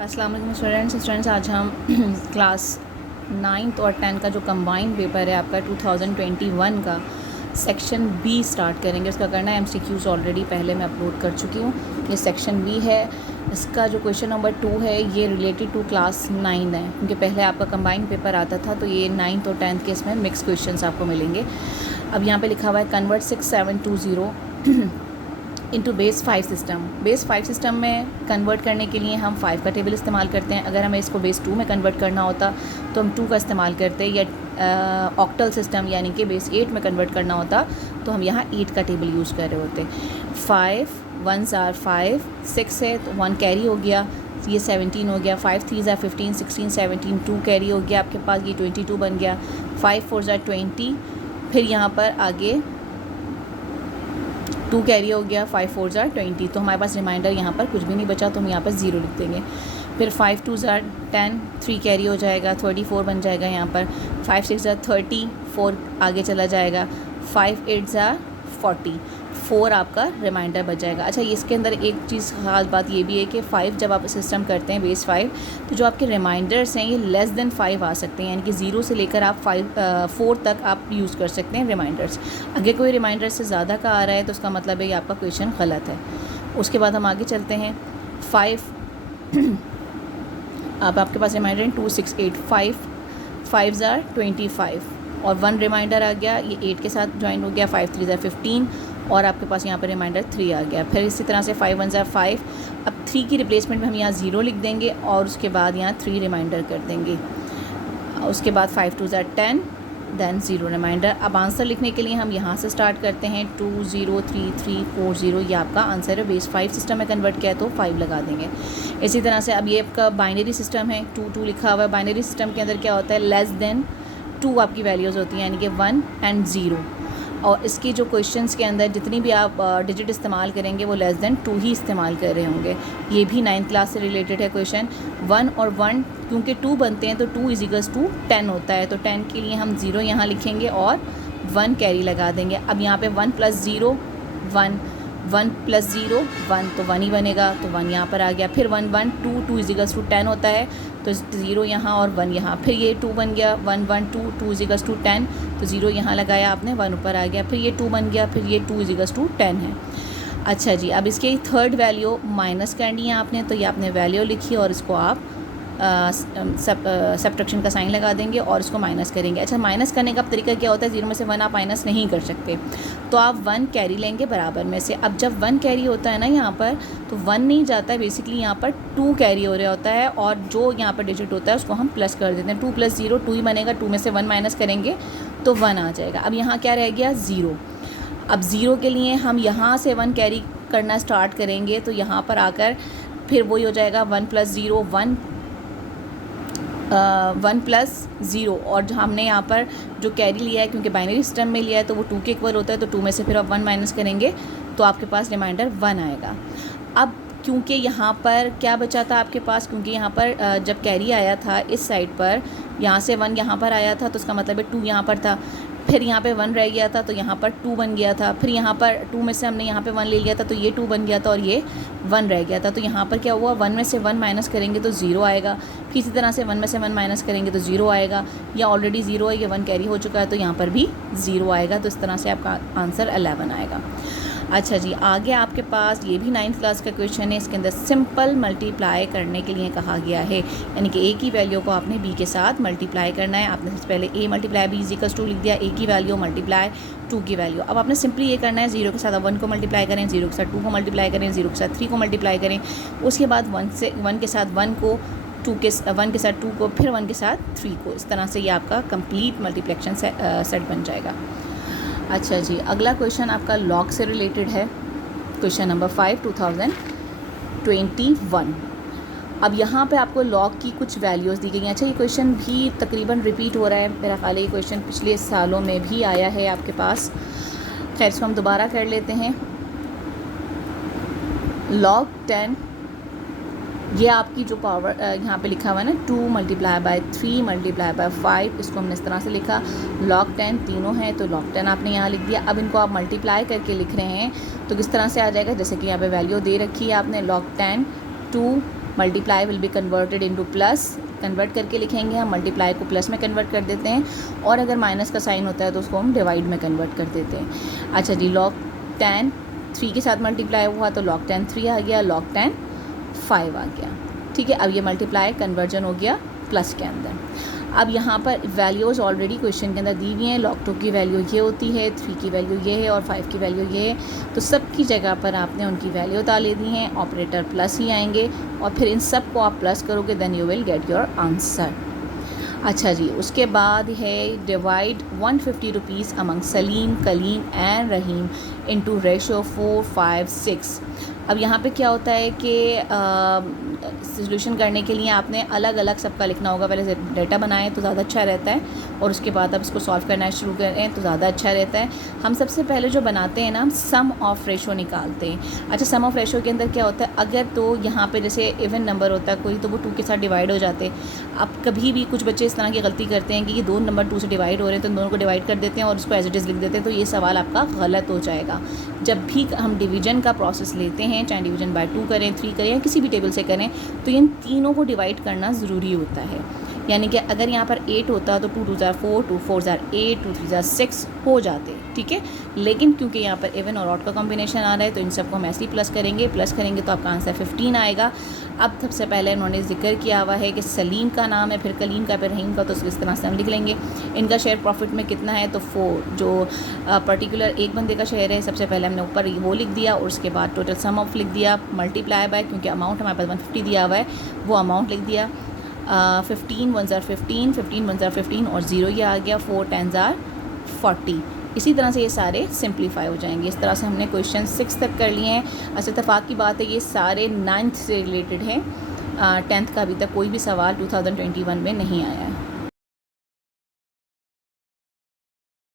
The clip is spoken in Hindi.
अस्सलाम वालेकुम स्टूडेंट्स आज हम क्लास 9th और 10th का जो कंबाइंड पेपर है आपका 2021 का सेक्शन बी स्टार्ट करेंगे। उसका करना है एमसीक्यूज़ ऑलरेडी पहले मैं अपलोड कर चुकी हूँ। ये सेक्शन बी है। इसका जो क्वेश्चन नंबर 2 है ये रिलेटेड टू क्लास 9 है, क्योंकि पहले आपका कंबाइंड पेपर आता था तो ये 9th और 10th के इसमें मिक्स क्वेश्चन आपको मिलेंगे। अब यहाँ पर लिखा हुआ है convert 6720 into base 5 system. Base 5 system में कन्वर्ट करने के लिए हम 5 का टेबल इस्तेमाल करते हैं। अगर हमें इसको बेस 2 में कन्वर्ट करना होता तो हम 2 का इस्तेमाल करते हैं, या ऑक्टल सिस्टम यानी कि बेस 8 में कन्वर्ट करना होता तो हम यहाँ 8 का टेबल यूज़ कर रहे होते। 5 1s are 5, 6 है तो 1 कैरी हो गया, ये 17 हो गया। 5 3s are 15, 16 17, 2 कैरी हो गया, आपके पास ये 22 बन गया। 5 4s are 20, फिर यहाँ पर आगे 2 कैरी हो गया। 5 4s are 20, तो हमारे पास रिमाइंडर यहाँ पर कुछ भी नहीं बचा तो हम यहाँ पर 0 लिख देंगे। फिर 5 2s are 10, 3 कैरी हो जाएगा, 34 बन जाएगा यहाँ पर। 5 6s are 30, 4 आगे चला जाएगा। 5 8s are 40, 4 आपका रिमाइंडर बच जाएगा। अच्छा, इसके अंदर एक चीज़ खास बात ये भी है कि 5 जब आप सिस्टम करते हैं बेस 5 तो जो आपके रिमाइंडर्स हैं ये लेस देन 5 आ सकते हैं, यानी कि 0 से लेकर आप 4 तक आप यूज़ कर सकते हैं रिमाइंडर्स। अगर कोई रिमाइंडर से ज़्यादा का आ रहा है तो उसका मतलब है कि आपका क्वेश्चन गलत है। उसके बाद हम आगे चलते हैं। 5 अब आपके पास रिमाइंडर है 2 6 8, 5 5s are 25 और 1 रिमाइंडर आ गया, ये 8 के साथ ज्वाइन हो गया। 5 3s are 15 और आपके पास यहाँ पर रिमाइंडर 3 आ गया। फिर इसी तरह से 5 1s are 5। अब 3 की रिप्लेसमेंट में हम यहाँ 0 लिख देंगे और उसके बाद यहाँ 3 रिमाइंडर कर देंगे। उसके बाद 5 2s are 10, देन 0 रिमाइंडर। अब आंसर लिखने के लिए हम यहाँ से स्टार्ट करते हैं 2 0 3 3 4 0, ये आपका आंसर है। बेस 5 सिस्टम में कन्वर्ट किया है तो 5 लगा देंगे। इसी तरह से अब ये आपका बाइनरी सिस्टम है, 2 2 लिखा हुआ है। बाइनरी सिस्टम के अंदर क्या होता है, लेस देन 2 आपकी वैल्यूज़ होती हैं, यानी कि 1 and 0। और इसकी जो क्वेश्चंस के अंदर जितनी भी आप डिजिट इस्तेमाल करेंगे वो लेस देन 2 ही इस्तेमाल कर रहे होंगे। ये भी 9th क्लास से रिलेटेड है क्वेश्चन। 1 और 1 क्योंकि 2 बनते हैं तो 2 = 10 होता है, तो 10 के लिए हम 0 यहाँ लिखेंगे और 1 कैरी लगा देंगे। अब यहाँ पे 1 + 0 1, 1 + 0 1, तो 1 ही बनेगा, तो 1 यहाँ पर आ गया। फिर 1 1 2 2 = 10 होता है तो 0 यहाँ और 1 यहाँ। फिर ये 2 बन गया, 1 1 2 2 = 10, तो 0 यहाँ लगाया आपने, 1 ऊपर आ गया। फिर ये 2 बन गया, फिर ये 2 = 10 है। अच्छा जी, अब इसके थर्ड वैल्यू माइनस करनी है आपने, तो ये आपने वैल्यू लिखी और इसको आप सब्ट्रैक्शन का साइन लगा देंगे और इसको माइनस करेंगे। अच्छा, माइनस करने का तरीका क्या होता है, 0 में से 1 आप माइनस नहीं कर सकते, तो आप 1 कैरी लेंगे बराबर में से। अब जब 1 कैरी होता है ना यहाँ पर, तो 1 नहीं जाता है, बेसिकली यहाँ पर 2 कैरी हो रहा होता है और जो यहाँ पर डिजिट होता है उसको हम प्लस कर देते हैं। 2 + 0 2 ही बनेगा, 2 में से 1 माइनस करेंगे तो 1 आ जाएगा। अब यहाँ क्या रह गया, 0। अब 0 के लिए हम यहाँ से 1 कैरी करना स्टार्ट करेंगे तो यहाँ पर आकर फिर वही हो जाएगा 1 + 0 1, 1 + 0, और जो हमने यहाँ पर जो कैरी लिया है क्योंकि बाइनरी सिस्टम में लिया है तो वो 2 के इक्वल होता है, तो 2 में से फिर आप 1 माइनस करेंगे तो आपके पास रिमाइंडर 1 आएगा। अब क्योंकि यहाँ पर क्या बचा था आपके पास, क्योंकि यहाँ पर जब कैरी आया था इस साइड पर, यहाँ से 1 यहाँ पर आया था तो उसका मतलब है 2 यहाँ पर था, फिर यहाँ पे 1 रह गया था तो यहाँ पर 2 बन गया था, फिर यहाँ पर 2 में से हमने यहाँ पे 1 ले लिया था तो ये 2 बन गया था और ये 1 रह गया था। तो यहाँ पर क्या हुआ, 1 में से 1 माइनस करेंगे तो 0 आएगा। फिर इसी तरह से 1 में से 1 माइनस करेंगे तो 0 आएगा, या ऑलरेडी 0 है, ये 1 कैरी हो चुका है तो यहाँ पर भी 0 आएगा। तो इस तरह से आपका आंसर 11 आएगा। अच्छा जी, आगे आपके पास ये भी 9th क्लास का क्वेश्चन है। इसके अंदर सिंपल मल्टीप्लाई करने के लिए कहा गया है, यानी कि ए की वैल्यू को आपने बी के साथ मल्टीप्लाई करना है। आपने सबसे पहले a × b = 2 लिख दिया, a की वैल्यू मल्टीप्लाई 2 की वैल्यू। अब आपने सिंपली ये करना है, 0 के साथ 1 को मल्टीप्लाई करें, 0 के साथ 2 को मल्टीप्लाई करें, 0 के साथ 3 को मल्टीप्लाई करें, उसके बाद 1 के साथ 1 को, 1 के साथ 2 को, फिर 1 के साथ 3 को। इस तरह से ये आपका कंप्लीट मल्टीप्लिकेशन सेट बन जाएगा। अच्छा जी, अगला क्वेश्चन आपका लॉग से रिलेटेड है, क्वेश्चन नंबर 5 2021। अब यहाँ पे आपको लॉग की कुछ वैल्यूज़ दी गई हैं। अच्छा, ये क्वेश्चन भी तकरीबन रिपीट हो रहा है, मेरा ख्याल है ये क्वेश्चन पिछले सालों में भी आया है आपके पास। खैर, इसको हम दोबारा कर लेते हैं। log 10, ये आपकी जो पावर यहाँ पे लिखा हुआ है ना, 2 × 3 × 5, इसको हमने इस तरह से लिखा। log 10 तीनों हैं तो log 10 आपने यहाँ लिख दिया। अब इनको आप मल्टीप्लाई करके लिख रहे हैं तो किस तरह से आ जाएगा, जैसे कि यहाँ पे वैल्यू दे रखी है आपने, log 10 2 multiply will be converted into plus, convert करके लिखेंगे हम, मल्टीप्लाई को प्लस में कन्वर्ट कर देते हैं, और अगर माइनस का साइन होता है तो उसको हम डिवाइड में कन्वर्ट कर देते हैं। अच्छा जी, log 10 3 के साथ मल्टीप्लाई हुआ तो log 10 3 आ गया, log 10 5 आ गया। ठीक है, अब ये मल्टीप्लाई कन्वर्जन हो गया प्लस के अंदर। अब यहाँ पर वैल्यूज़ ऑलरेडी क्वेश्चन के अंदर दी हुई हैं। log 2 की वैल्यू ये होती है, 3 की वैल्यू ये है और 5 की वैल्यू ये है। तो सब की जगह पर आपने उनकी वैल्यू डाल दी हैं, ऑपरेटर प्लस ही आएंगे और फिर इन सब को आप प्लस करोगे, then you will get your answer. अच्छा जी, उसके बाद है divide 150 rupees among Salim, Kalim and Rahim into ratio 4 5 6। अब यहाँ पे क्या होता है कि सोल्यूशन करने के लिए आपने अलग अलग सबका लिखना होगा। पहले से डेटा बनाएं तो ज़्यादा अच्छा रहता है, और उसके बाद आप इसको सॉल्व करना शुरू करें तो ज़्यादा अच्छा रहता है। हम सबसे पहले जो बनाते हैं ना, हम सम ऑफ रेशो निकालते हैं। अच्छा, सम ऑफ रेशो के अंदर क्या होता है, अगर तो यहाँ पे जैसे इवन नंबर होता है कोई, तो वो 2 के साथ डिवाइड हो जाते हैं। अब कभी भी कुछ बच्चे इस तरह की गलती करते हैं कि ये 2 नंबर 2 से डिवाइड हो रहे हैं तो दोनों को डिवाइड कर देते हैं और उसको एज इट इज़ लिख देते हैं, तो ये सवाल आपका गलत हो जाएगा। जब भी हम डिवीजन का प्रोसेस लेते हैं, चाहे डिवीजन बाय 2 करें, 3 करें या किसी भी टेबल से करें, तो इन तीनों को डिवाइड करना ज़रूरी होता है। यानी कि अगर यहाँ पर 8 होता तो 2 2 ज़ार 4, 2 4 ज़ार 8, 2 3 ज़ार 6 हो जाते, ठीक है। लेकिन क्योंकि यहाँ पर इवन और ऑड का कॉम्बिनेशन आ रहा है तो इन सबको हम ऐसे ही प्लस करेंगे तो आपका आंसर 15 आएगा। अब सबसे पहले उन्होंने जिक्र किया हुआ है कि सलीम का नाम है, फिर कलीम का, फिर रहीम का, तो इस तरह से हम लिख लेंगे। इनका शेयर प्रॉफिट में कितना है, तो 4 जो पर्टिकुलर एक बंदे का शेयर है, सबसे पहले हमने ऊपर वो लिख दिया और उसके बाद टोटल सम ऑफ लिख दिया, मल्टीप्लाई बाय, क्योंकि अमाउंट हमारे पास 150 दिया हुआ है, वो अमाउंट लिख दिया। 15 1 ज़ार 15, 15 1 ज़ार 15 और 0 ये आ गया, 4 10 ज़ार 40। इसी तरह से ये सारे सिंप्लीफाई हो जाएंगे। इस तरह से हमने क्वेश्चन 6 तक कर लिए हैं। अच्छा, इत्तेफाक की बात है ये सारे 9th से रिलेटेड हैं, 10th का अभी तक कोई भी सवाल 2021 में नहीं आया है।